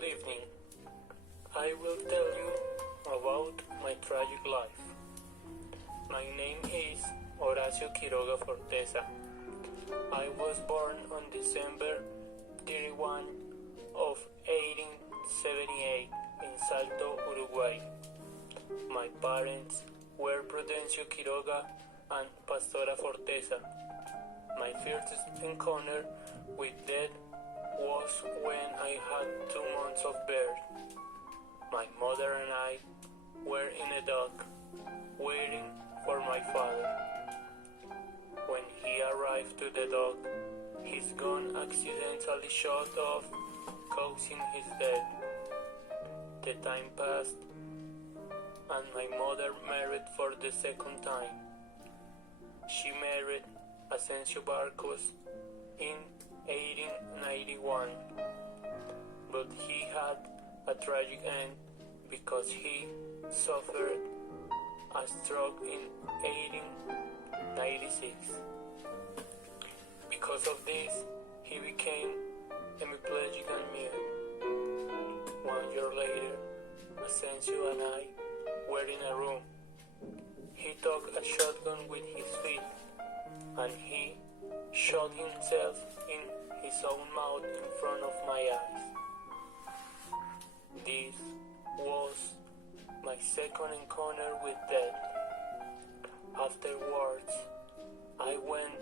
Good evening. I will tell you about my tragic life. My name is Horacio Quiroga Forteza. I was born on December 31 of 1878 in Salto, Uruguay. My parents were Prudencio Quiroga and Pastora Forteza. My first encounter with death was when I had 2 months of birth. My mother and I were in a dock, waiting for my father. When he arrived to the dock, his gun accidentally shot off, causing his death. The time passed, and my mother married for the second time. She married Asensio Barcos in 1891, but he had a tragic end because he suffered a stroke in 1896. Because of this, he became hemiplegic and mute. 1 year later, Asensio and I were in a room. He took a shotgun with his feet, and he shot himself in his own mouth in front of my eyes. This was my second encounter with death. Afterwards, I went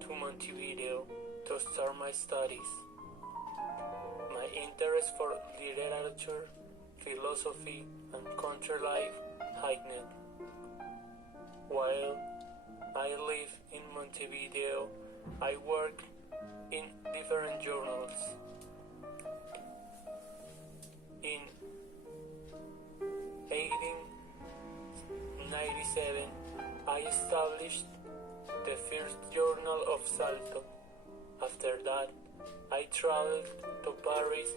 to Montevideo to start my studies. My interest for literature, philosophy, and country life heightened. While I lived in Montevideo, I worked in different journals. In 1897, I established the first journal of Salto. After that, I traveled to Paris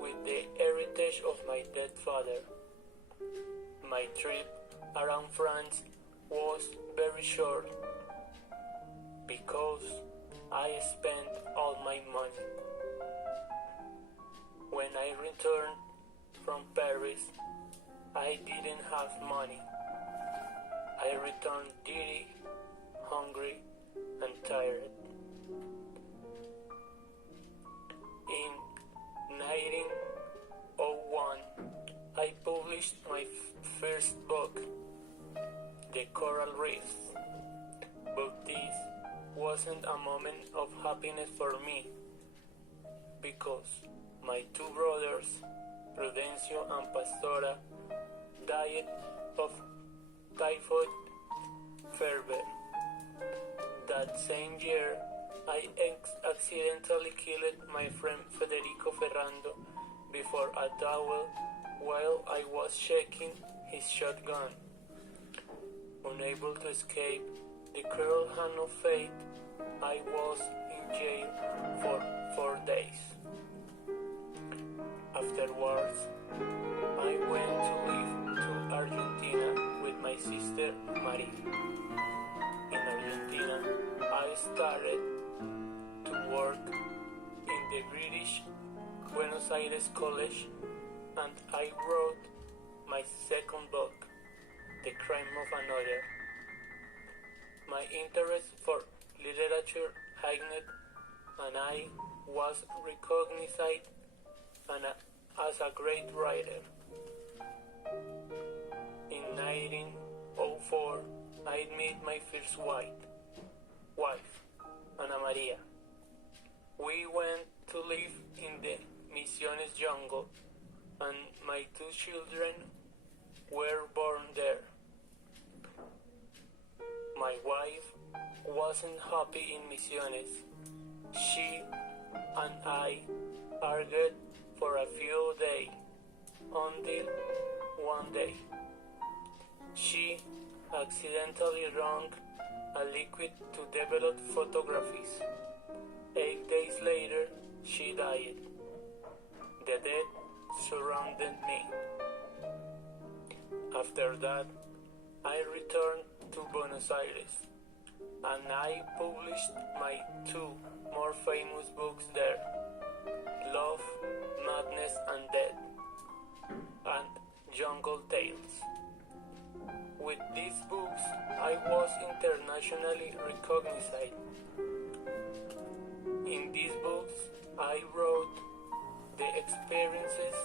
with the heritage of my dead father. My trip around France was very short because I spent all my money. When I returned from Paris, I didn't have money. I returned dirty, hungry, and tired. In 1901, I published my first book, The Coral Reefs, but this wasn't a moment of happiness for me, because my 2 brothers, Prudencio and Pastora, died of typhoid fever. That same year, I accidentally killed my friend Federico Ferrando before a towel while I was checking his shotgun. Unable to escape the cruel hand of fate, I was in jail for 4 days. Afterwards, I went to live to Argentina with my sister Marie. In Argentina, I started to work in the British Buenos Aires College, and I wrote my second book, The Crime of Another. My interest for literature heightened, and I was recognized as a great writer. In 1904, I met my first wife, Ana Maria. We went to live in the Misiones jungle, and my 2 children were born there. My wife wasn't happy in Misiones. She and I argued for a few days, until one day she accidentally drank a liquid to develop photographies. 8 days later, she died. The death surrounded me. After that, I returned to Buenos Aires, and I published my 2 more famous books there, Love, Madness and Death, and Jungle Tales. With these books, I was internationally recognized. In these books, I wrote the experiences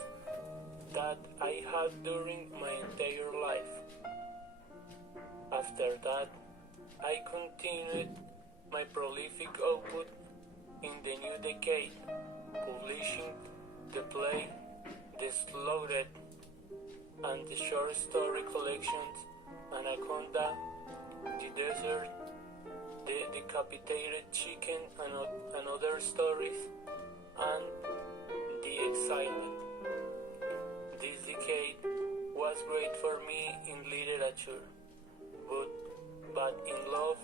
that I had during my entire life. After that, I continued my prolific output in the new decade, publishing the play, the Slaughtered, and the short story collections Anaconda, The Desert, The Decapitated Chicken and Other Stories, and The Exiled. This decade was great for me in literature, but in love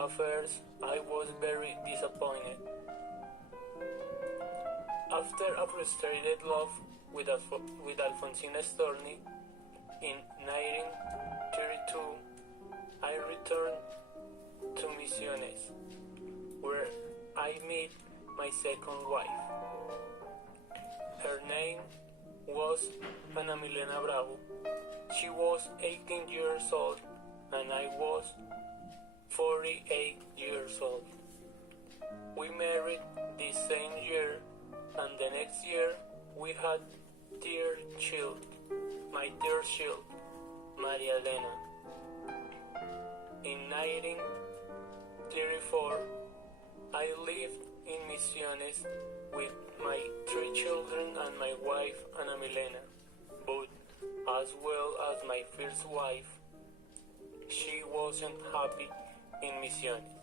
affairs I was very disappointed. After a frustrated love with Alfonsina Storni in 1932, I returned to Misiones, where I met my second wife. Her name was Ana Milena Bravo. She was 18 years old and I was 48 years old. We married the same year, and the next year we had my dear child, Maria Elena. In 1934, I lived in Misiones with my 3 children and my wife Ana Milena, but as well as my first wife, she wasn't happy in Misiones.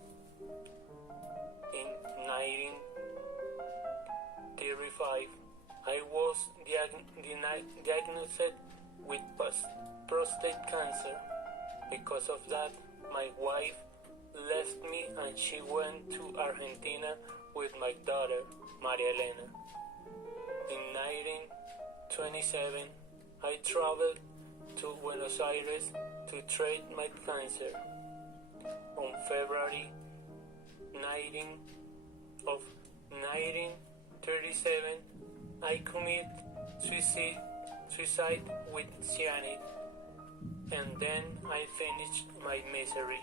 In 1935, I was diagnosed with prostate cancer. Because of that, my wife left me and she went to Argentina with my daughter, Maria Elena. In 1927, I traveled to Buenos Aires to treat my cancer. On February 19 of 1937, I committed suicide with cyanide, and then I finished my misery.